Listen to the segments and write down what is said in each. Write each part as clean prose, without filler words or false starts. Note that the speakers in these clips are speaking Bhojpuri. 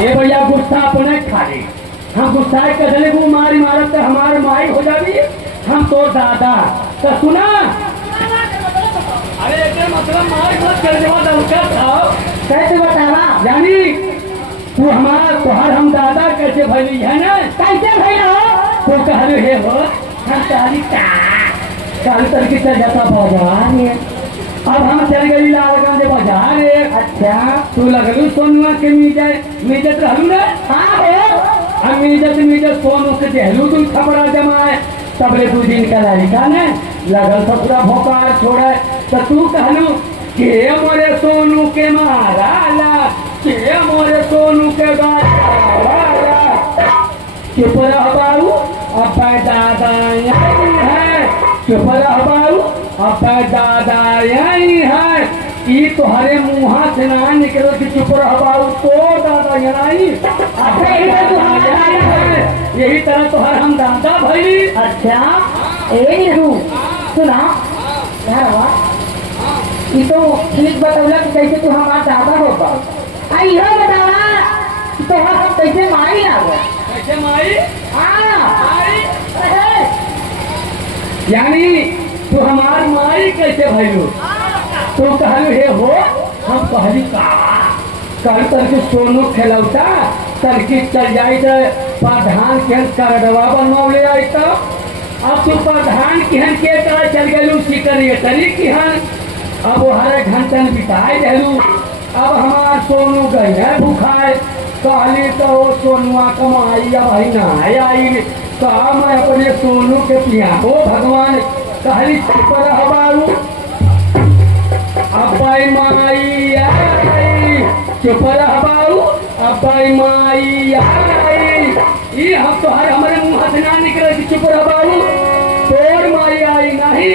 ये भैया गुस्सा अपने खाली हम गुस्सा कसले को मारी मारत हमारे माई हो जावी हम तो दादा तो सुना। अरे मतलब मार मत कर जवा दलका था कैसे बतावा यानी तू हमारा तोहर हम दादा कैसे भैली है ना कैसे भैया हो तो कहले हे हो हम तारी का कल तक की चल जाता बाजार अब हम चल गई लालगंज बाजार। अच्छा तू लगलू सोनुआ के मीजत रहलू ना। हाँ हो मीजत सोनू के देहलू तू खबरा जमाए तबले 2 दिन का लड़का ने लगल तो पूरा भोकार छोड़े तो तू कहलू के मोरे सोनू के माराला के मोरे सोनू के गाला चुप रह बाबू अब दादा यही है चुप रह बाबू अब दादा यही है ई तोहरे मुँहा से ना निकलो कि चुप रह बाबू तो दादा यही यही तरह तोहर हम दादा भैली। अच्छा सुना ये तो ठीक बतौला कि कैसे तू हमारा दादा हो पाओ आई हो बतावा तो हम कैसे माई आवे कैसे माई यानी तू हमार माई कैसे भैलू तू कहलू हे हो हम कहली का कल तरके सोनू खेलौता तरकी चल जाई प्रधान के करडवा बनवले आई तो अब तू प्रधान किहन के तरह चल गलू सिकरेटरी किहन अब हर घंटन बिताए रहलू। अब हमार सोनू गई है भूखाए कहली तो सोनुआ कमाई अब भाई ना आई कहा मैं अपने सोनू के पिया हो भगवान कहली चुप रह बारू अब माई आई चुप रह बारू अब माई आई ये हम तो हर हमारे मुँह से ना निकल कि चुप रह बारू तोर माई आई नहीं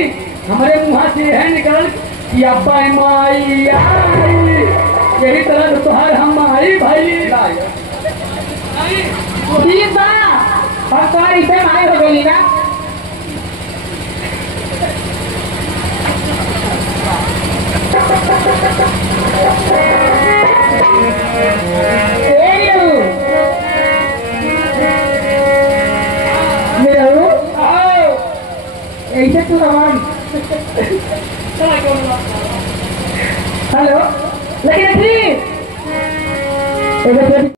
हमारे मुँह से है निकल कि अब माई आई यही तरह तो हर हम माई भाई ठीक बा और तो इसे माई हो गई ना ऐसे तू हमारी हेलो लेकिन